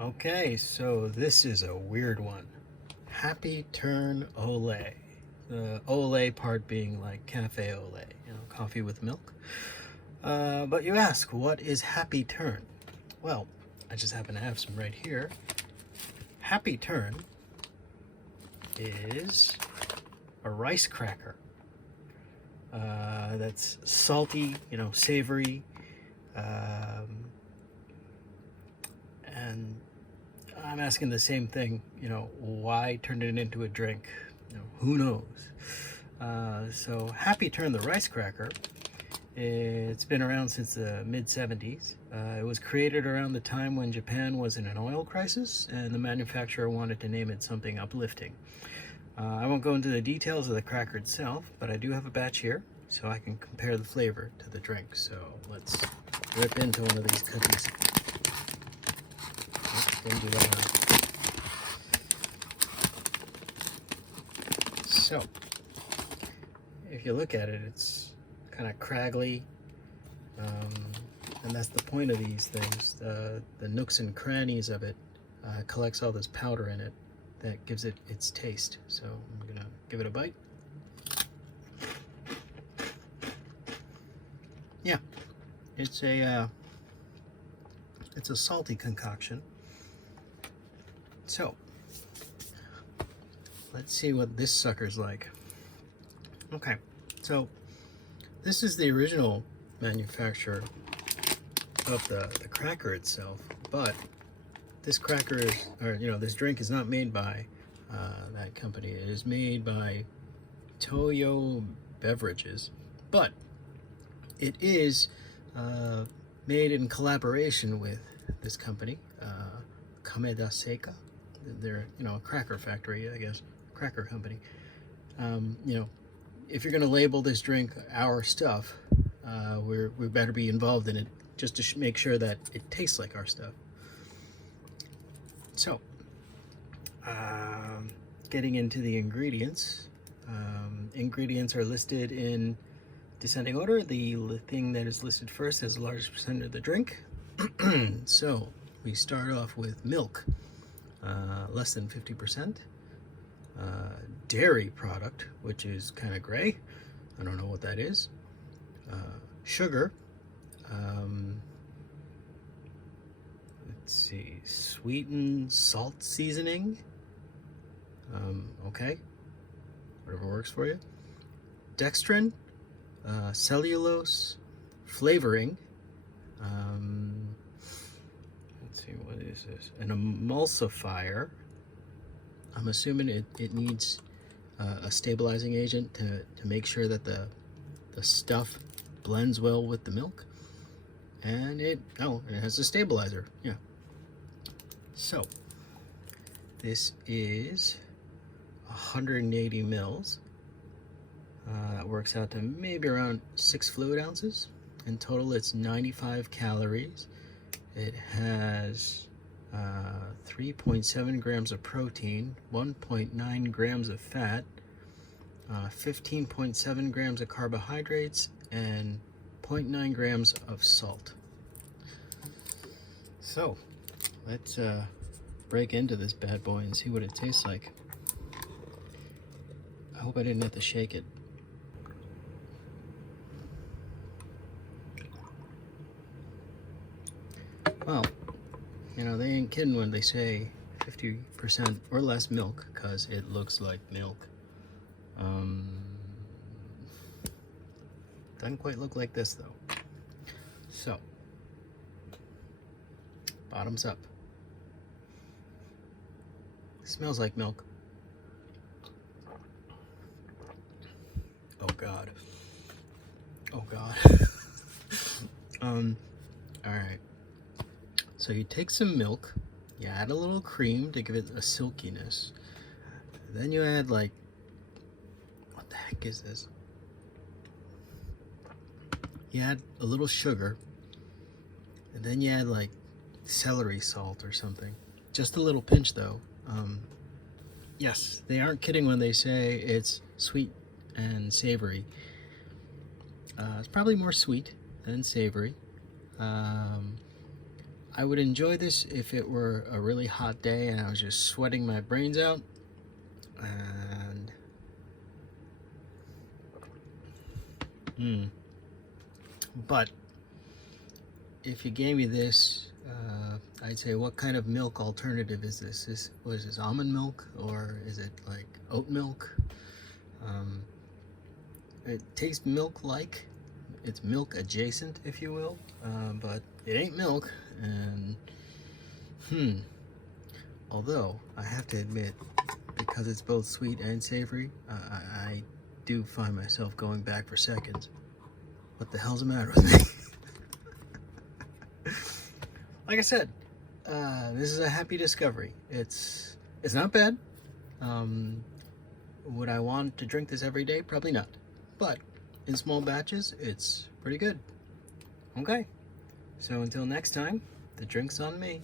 Okay, so this is a weird one. Happy Turn Olay. The Olay part being like cafe au lait, coffee with milk. But you ask, what is Happy Turn? Well, I just happen to have some right here. Happy Turn is a rice cracker that's salty, savory, and I'm asking the same thing, why turn it into a drink? Who knows? So Happy Turn the rice cracker, it's been around since the mid-70s. It was created around the time when Japan was in an oil crisis and the manufacturer wanted to name it something uplifting. I won't go into the details of the cracker itself, but I do have a batch here so I can compare the flavor to the drink. So let's rip into one of these cookies. So, if you look at it, it's kind of craggly, and that's the point of these things. The nooks and crannies of it collects all this powder in it that gives it its taste. So I'm gonna give it a bite. Yeah, it's a salty concoction. So let's see what this sucker's like. Okay, so this is the original manufacturer of the cracker itself, but this cracker is, this drink is not made by that company. It is made by Toyo Beverages, but it is made in collaboration with this company, Kameda Seika. They're, a cracker factory, I guess, cracker company. If you're going to label this drink our stuff, we better be involved in it just to make sure that it tastes like our stuff. So, getting into the ingredients. Ingredients are listed in descending order. The thing that is listed first has the largest percent of the drink. So, we start off with milk, less than 50%. Dairy product, which is kind of gray. I don't know what that is. Sugar. Let's see. Sweetened salt seasoning. Okay. Whatever works for you. Dextrin. Cellulose. Flavoring. Let's see. What is this? An emulsifier. I'm assuming it needs a stabilizing agent to make sure that the stuff blends well with the milk. And it has a stabilizer. Yeah. So this is 180 mils. That works out to maybe around 6 fluid ounces. In total, it's 95 calories. It has 3.7 grams of protein, 1.9 grams of fat, 15.7 grams of carbohydrates, and 0.9 grams of salt. So let's break into this bad boy and see what it tastes like. I hope I didn't have to shake it. Well, they ain't kidding when they say 50% or less milk, because it looks like milk. Doesn't quite look like this though. So, bottoms up. Smells like milk. Oh God. Oh God. All right. So you take some milk, you add a little cream to give it a silkiness. Then you add what the heck is this? You add a little sugar, and then you add celery salt or something. Just a little pinch though. Yes, they aren't kidding when they say it's sweet and savory. It's probably more sweet than savory. I would enjoy this if it were a really hot day and I was just sweating my brains out. And but if you gave me this, I'd say, what kind of milk alternative is this? What is this, almond milk, or is it like oat milk? It tastes milk-like. It's milk adjacent, if you will, but it ain't milk. And although I have to admit, because it's both sweet and savory, I do find myself going back for seconds. What the hell's the matter with me? Like I said, this is a happy discovery. It's not bad. Would I want to drink this every day? Probably not. But in small batches, it's pretty good. Okay. So until next time, the drink's on me.